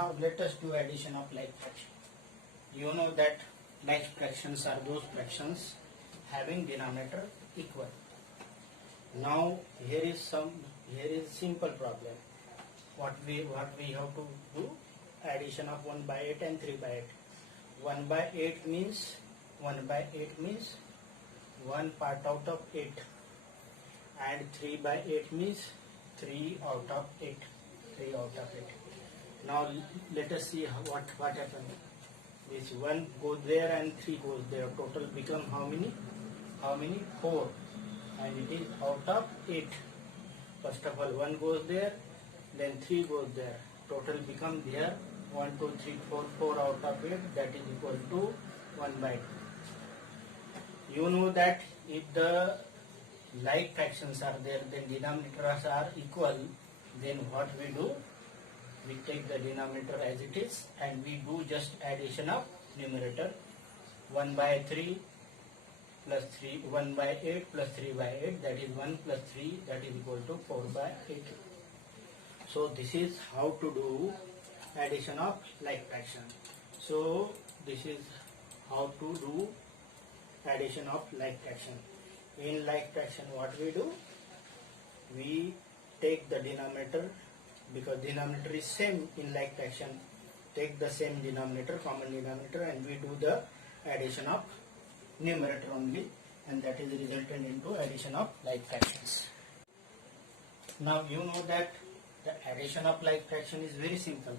Now let us do addition of like fraction. You know that like fractions are those fractions having denominator equal. Now here is simple problem. What we have to do? Addition of 1 by 8 and 3 by 8. 1 by 8 means 1 part out of 8, and 3 by 8 means 3 out of 8. Now let us see what happens. This 1 goes there and 3 goes there. Total become how many? 4, and it is out of 8. First of all 1 goes there, then 3 goes there. Total become there 1, 2, 3, 4, 4 out of 8, that is equal to 1 by 2. You know that if the like fractions are there, then denominators are equal, then what we do? We take the denominator as it is and we do just addition of numerator. 1 by 3 plus 3, 1 by 8 plus 3 by 8, that is 1 plus 3, that is equal to 4 by 8. So this is how to do addition of like fraction. So this is how to do addition of like fraction. In like fraction what we do? We take the denominator, because denominator is same in like fraction, take the same denominator, common denominator, and we do the addition of numerator only, and that is resulted into addition of like fractions. Now you know that the addition of like fraction is very simple,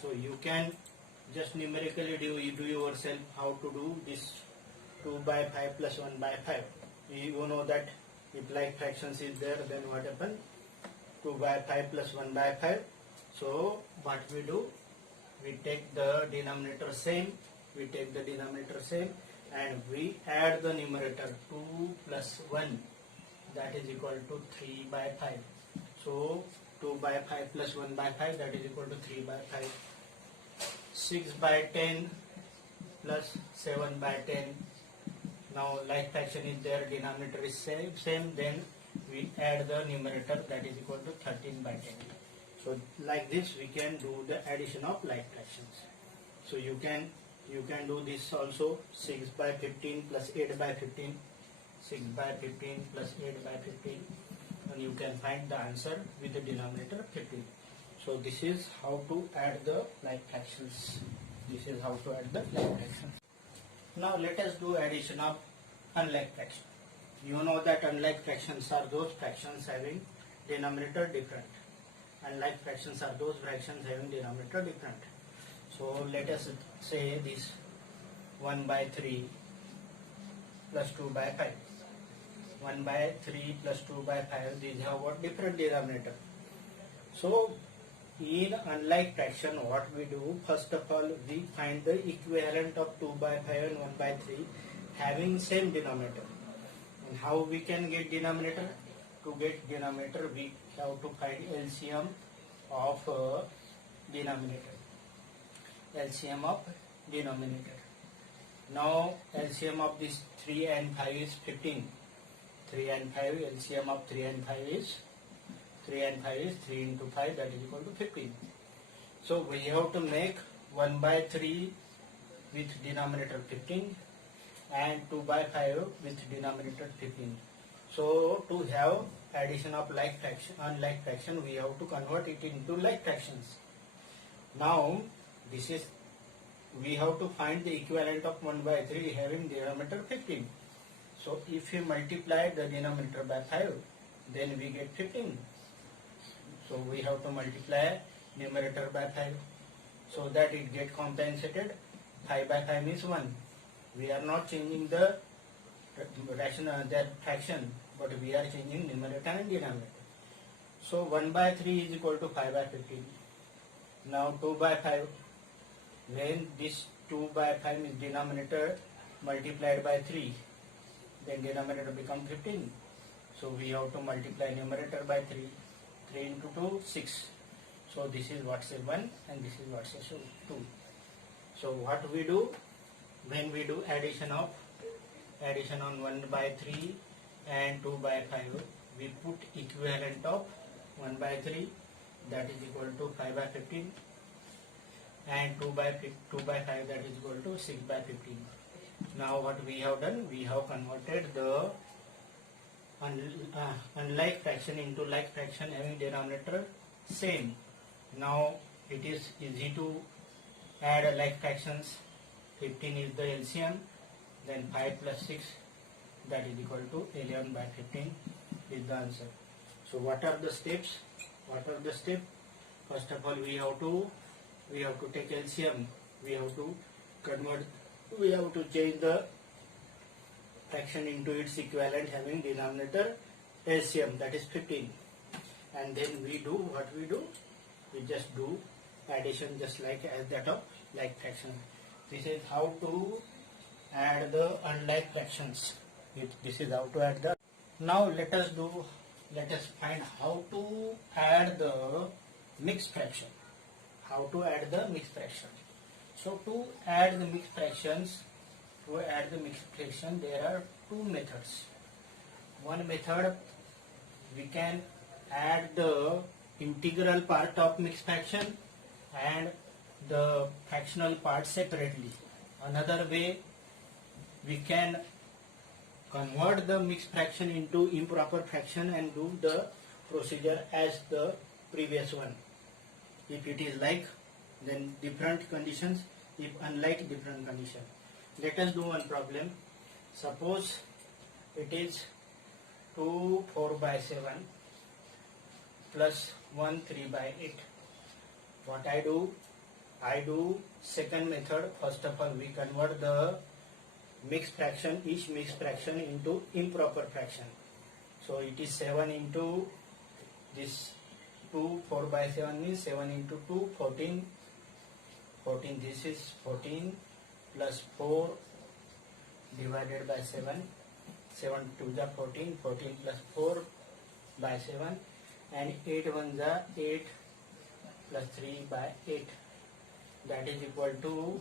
so you can just numerically do yourself how to do this. 2 by 5 plus 1 by 5. You know that if like fractions is there, then what happen? 2 by 5 plus 1 by 5. So what we do? We take the denominator same, and we add the numerator. 2 plus 1, that is equal to 3 by 5. So 2 by 5 plus 1 by 5, that is equal to 3 by 5. 6 by 10 plus 7 by 10. Now like fraction is there, denominator is same, then we add the numerator, that is equal to 13 by 10. So like this we can do the addition of like fractions. So you can do this also. 6 by 15 plus 8 by 15, 6 by 15 plus 8 by 15, and you can find the answer with the denominator 15. So this is how to add the like fractions. Now let us do addition of unlike fraction. You know that unlike fractions are those fractions having denominator different. Unlike fractions are those fractions having denominator different. So let us say this 1 by 3 plus 2 by 5. 1 by 3 plus 2 by 5, these have what? Different denominator. So in unlike fraction what we do? First of all we find the equivalent of 2 by 5 and 1 by 3 having same denominator. And how we can get denominator? To get denominator we have to find LCM of denominator. Now LCM of this 3 and 5 is 15. 3 and 5, LCM of 3 and 5 is 3 into 5, that is equal to 15. So we have to make 1 by 3 with denominator 15 and 2 by 5 with denominator 15. So to have addition of like fraction, unlike fraction, we have to convert it into like fractions. Now this is, we have to find the equivalent of 1 by 3 having denominator 15. So if we multiply the denominator by 5, then we get 15. So we have to multiply numerator by 5 so that it get compensated. 5 by 5 is 1. We are not changing the fraction, but we are changing numerator and denominator. So 1 by 3 is equal to 5 by 15. Now 2 by 5, when this 2 by 5 is denominator multiplied by 3, then denominator become 15. So we have to multiply numerator by 3. 3 into 2, 6. So this is what's a 1 and this is what's a 2. So what we do when we do addition on 1 by 3 and 2 by 5, we put equivalent of 1 by 3, that is equal to 5 by 15, and 2 by 5, that is equal to 6 by 15. Now what we have done, we have converted the unlike fraction into like fraction having denominator same. Now it is easy to add like fractions. 15 is the LCM, then 5 plus 6, that is equal to 11 by 15 is the answer. So what are the steps? First of all, we have to take LCM. We have to convert. We have to change the fraction into its equivalent having denominator LCM, that is 15. And then we do what we do. We just do addition just like as that of like fraction. This is how to add the unlike fractions. This is how to add the. Now let us find how to add the mixed fraction. So to add the mixed fractions, there are two methods. One method, we can add the integral part of mixed fraction and the fractional part separately. Another way, we can convert the mixed fraction into improper fraction and do the procedure as the previous one. If it is like, then different conditions. If unlike, different condition. Let us do one problem. Suppose it is 2 4 by 7 plus 1 3 by 8. What I do second method. First of all, we convert the each mixed fraction into improper fraction. So it is 7 into this 2 4 by 7 means 7 into 2 14. This is 14 plus 4 divided by 7. 7 to the 14 plus 4 by 7, and 8 1 the 8 plus 3 by 8, that is equal to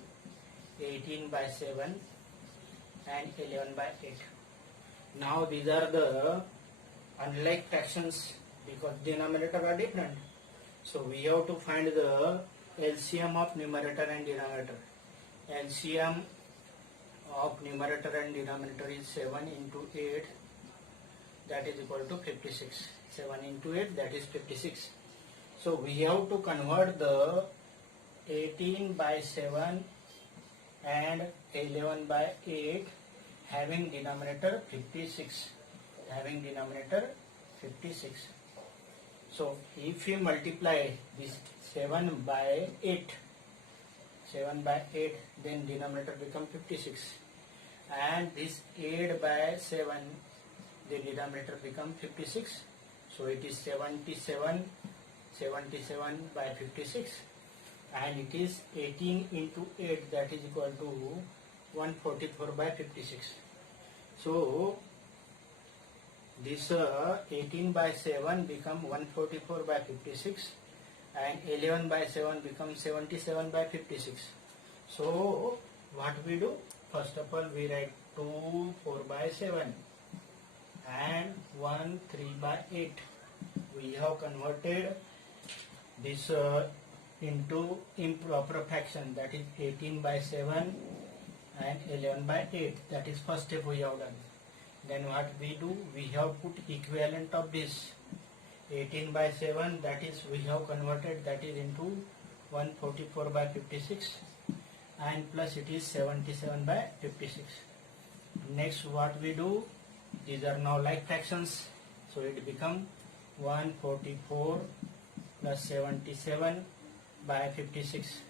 18 by 7 and 11 by 8. Now these are the unlike fractions because denominator are different. So we have to find the LCM of numerator and denominator. LCM of numerator and denominator is 7 into 8, that is equal to 56. 7 into 8, that is 56. So we have to convert the 18 by 7 and 11 by 8 having denominator 56. So if we multiply this 7 by 8, then denominator become 56, and this 8 by 7, the denominator become 56. So it is 77 by 56, and it is 18 into 8, that is equal to 144 by 56. So this 18 by 7 become 144 by 56, and 11 by 7 becomes 77 by 56. So what we do? First of all, we write 2 4 by 7 and 1 3 by 8. We have converted this into improper fraction, that is 18 by 7 and 11 by 8. That is first step we have done. Then what we do? We have put equivalent of this 18 by 7, that is we have converted, that is into 144 by 56, and plus it is 77 by 56. Next what we do? These are now like fractions, so it become 144 plus 77 by 56.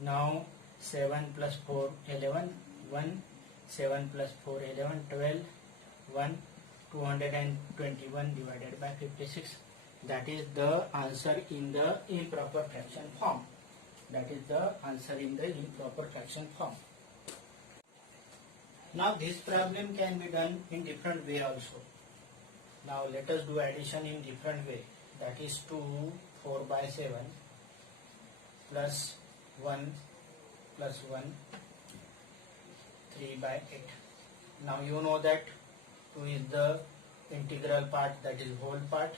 Now 7 plus 4 11, 1, 7 plus 4 11, 12, 1, 221 divided by 56. That is the answer in the improper fraction form. Now this problem can be done in different way also. Now let us do addition in different way. That is 2 4 by 7 plus 1 plus 1 3 by 8. Now you know that 2 is the integral part, that is whole part,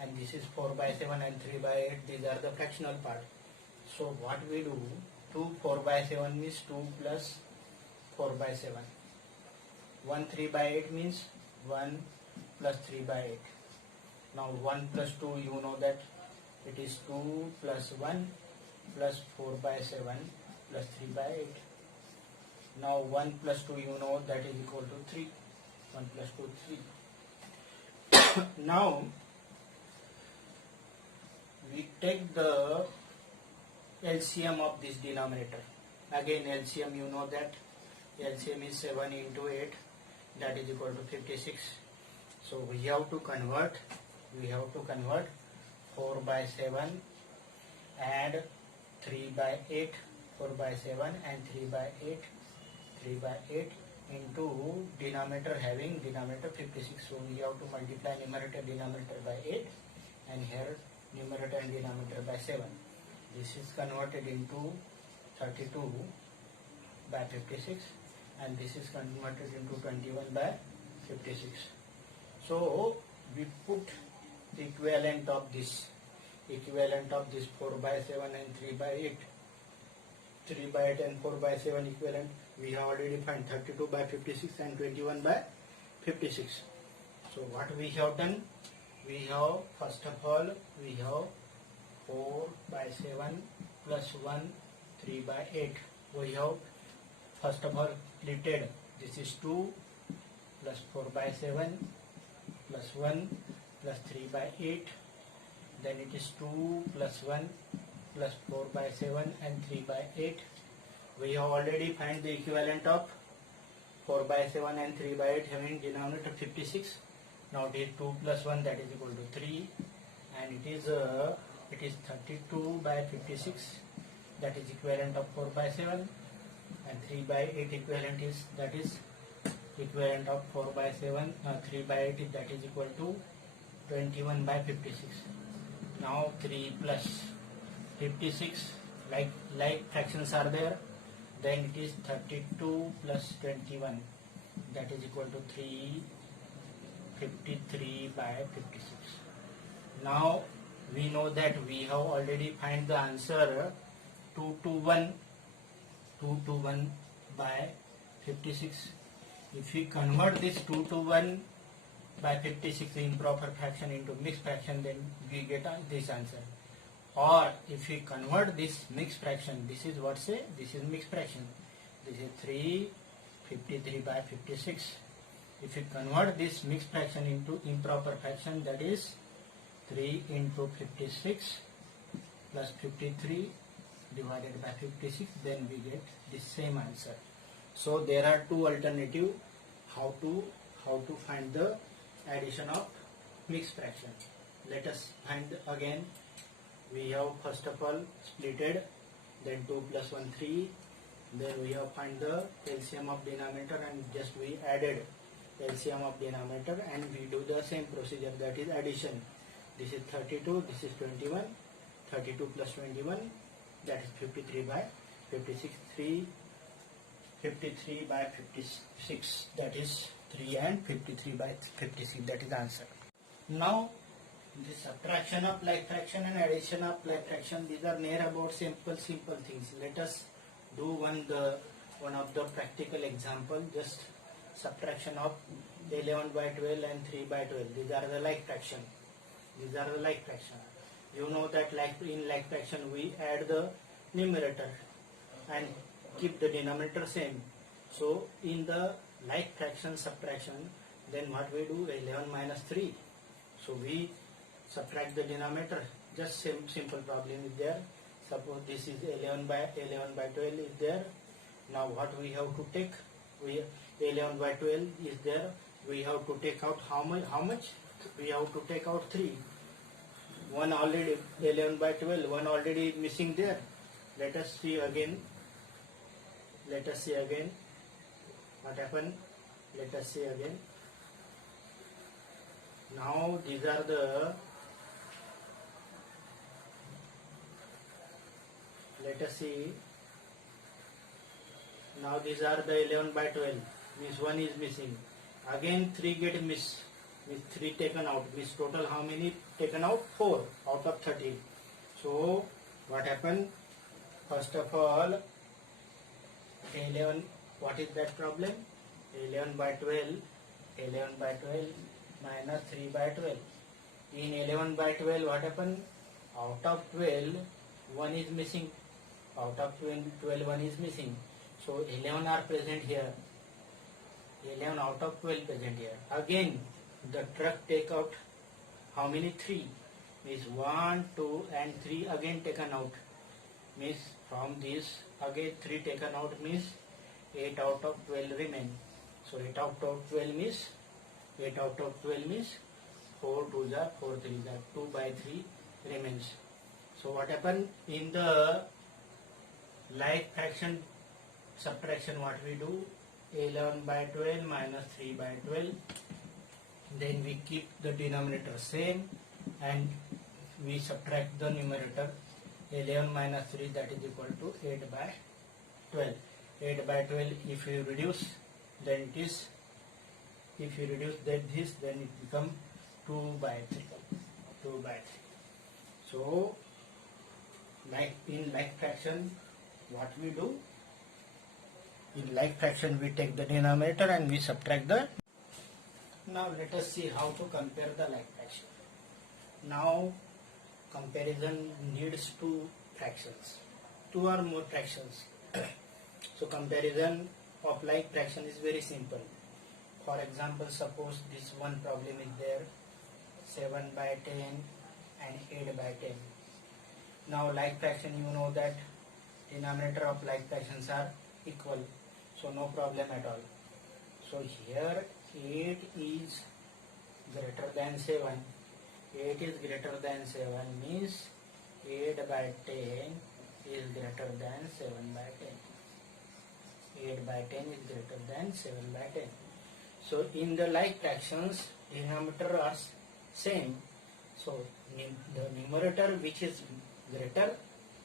and this is 4 by 7 and 3 by 8, these are the fractional part. So what we do? 2 4 by 7 means 2 plus 4 by 7. 1 3 by 8 means 1 plus 3 by 8. Now 1 plus 2, you know that it is 2 plus 1 plus 4 by 7 plus 3 by 8. Now 1 plus 2, you know that is equal to 3. 1 plus 2, 3. Now we take the LCM of this denominator. Again LCM, you know that LCM is 7 into 8, that is equal to 56. So we have to convert 4 by 7 and 3 by 8, 4 by 7 and 3 by 8 into denominator having denominator 56. So we have to multiply numerator denominator by 8 and here numerator and denominator by 7. This is converted into 32 by 56 and this is converted into 21 by 56. So we put the equivalent of this 4 by 7 and 3 by 8. 3 by 8 and 4 by 7 equivalent. We have already found 32 by 56 and 21 by 56. So what we have done? We have, first of all, we have 4 by 7 plus 1, 3 by 8. We have first of all splitted. This is 2 plus 4 by 7 plus 1 plus 3 by 8. Then it is 2 plus 1 plus 4 by 7 and 3 by 8. We have already found the equivalent of 4 by 7 and 3 by 8 having denominator 56. Now it is 2 plus 1, that is equal to 3, and it is 32 by 56, that is equivalent of 4 by 7, and 3 by 8 equivalent is, that is equivalent of 4 by 7, 3 by 8 is, that is equal to 21 by 56. Now 3 plus 56, like fractions are there, then it is 32 plus 21, that is equal to 53 by 56. Now we know that we have already find the answer 2 to 1 by 56. If we convert this 2 to 1 by 56 improper fraction into mixed fraction, then we get this answer. Or if we convert this mixed fraction, this is what say, this is mixed fraction, this is 53 by 56. If we convert this mixed fraction into improper fraction, that is 3 into 56 plus 53 divided by 56, then we get the same answer. So there are two alternatives how to find the addition of mixed fraction. Let us find again. We have first of all splitted, then 2 plus 1 3, then we have find the LCM of denominator and just we added LCM of denominator and we do the same procedure, that is addition. This is 32, this is 21, 32 plus 21, that is 53 by 56, 53 by 56, that is 3 and 53 by 56, that is the answer. Now the subtraction of like fraction and addition of like fraction, these are near about simple things. Let us do one of the practical example, just subtraction of 11 by 12 and 3 by 12. These are the like fraction. You know that in like fraction we add the numerator and keep the denominator same. So in the like fraction subtraction, then what we do, 11 minus 3. So we subtract the denominator. Just simple problem is there. Suppose this is 11 by 12 is there. Now what we have to take? 11 by 12 is there. We have to take out how much? We have to take out 3. One already 11 by 12. One already missing there. Let us see again. What happened? Let us see again. Now these are the, let us see. Now these are the 11 by 12. Means 1 is missing. Again 3 get missed. Means 3 taken out. Means total how many taken out? 4 out of 13. So what happened? First of all, 11, what is that problem? 11 by 12, 11 by 12 minus 3 by 12. In 11 by 12, what happened? Out of 12, 1 is missing. Out of 12, 1 is missing. So 11 are present here. 11 out of 12 present here. Again, the truck take out how many? 3. Means 1, 2 and 3 again taken out. Means from this again 3 taken out means 8 out of 12 remain. So 8 out of 12 means 8 out of 12 means 4 2s are 4 3s are 2 by 3 remains. So what happened in the like fraction subtraction? What we do? 11 by 12 minus 3 by 12. Then we keep the denominator same and we subtract the numerator. 11 minus 3, that is equal to 8 by 12. 8 by 12, if you reduce, then it is, if you reduce that this, then it becomes 2 by 3. 2 by 3. So, like in like fraction, what we do? In like fraction, we take the denominator and we subtract the. Now let us see how to compare the like fraction. Now comparison needs two fractions, 2 or more fractions. So comparison of like fraction is very simple. For example, suppose this one problem is there, 7 by 10 and 8 by 10. Now like fraction, you know that denominator of like fractions are equal, so no problem at all. So here 8 is greater than 7. 8 is greater than 7 means 8 by 10 is greater than 7 by 10. 8 by 10 is greater than 7 by 10. So in the like fractions, denominator are same. So the numerator which is greater,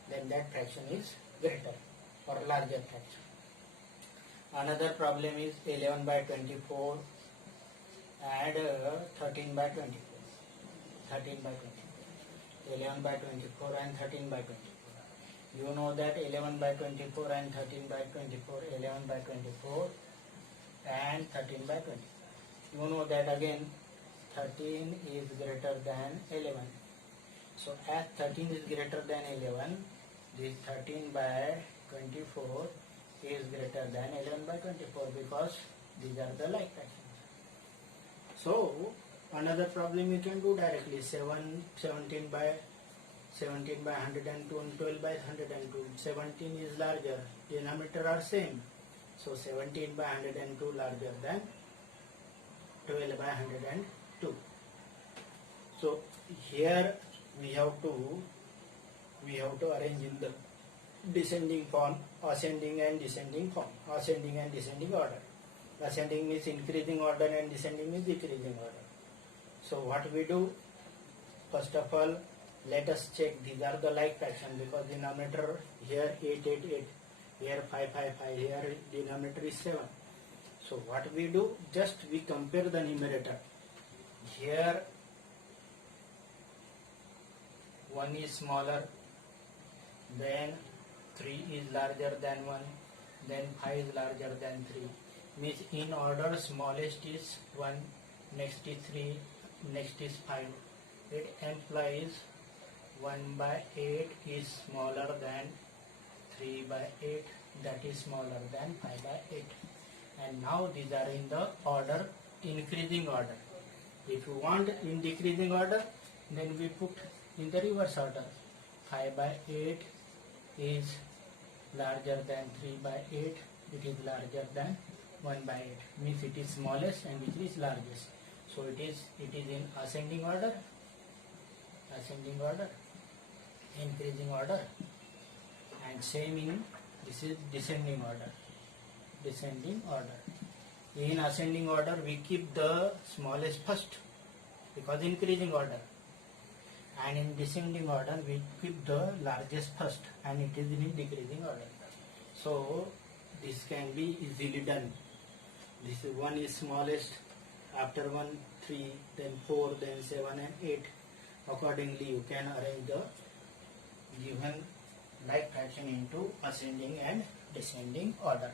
then that fraction is greater or larger fraction. Another problem is 11 by 24 and 13 by 24. 13 by 24. 11 by 24 and 13 by 24. You know that 11 by 24 and 13 by 24, 11 by 24 and 13 by 24. You know that again 13 is greater than 11. So as 13 is greater than 11, this 13 by 24 is greater than 11 by 24 because these are the like fractions. So another problem you can do directly, 17 by 102 and 12 by 102. 17 is larger, denominator are same. So 17 by 102 larger than 12 by 102. So here we have to arrange in the descending form, ascending and descending form, ascending and descending order. Ascending means increasing order and descending means decreasing order. So what we do? First of all, let us check these are the like fraction because denominator here 8 8 8, here 5 5 5, here denominator is 7. So what we do? Just we compare the numerator. Here 1 is smaller, then 3 is larger than 1, then 5 is larger than 3. Means in order smallest is 1, next is 3, next is 5. It implies 1 by 8 is smaller than 3 by 8, that is smaller than 5 by 8. And now these are in the order, increasing order. If you want in decreasing order, then we put in the reverse order. 5 by 8 is larger than 3 by 8, it is larger than 1 by 8, means it is smallest and which is largest. So it is in ascending order, increasing order, and same in this is descending order. In ascending order we keep the smallest first because increasing order, and in descending order we keep the largest first and it is in decreasing order. So this can be easily done. This is 1 is smallest, after 1 3, then 4, then 7 and 8. Accordingly you can arrange the given like fraction into ascending and descending order.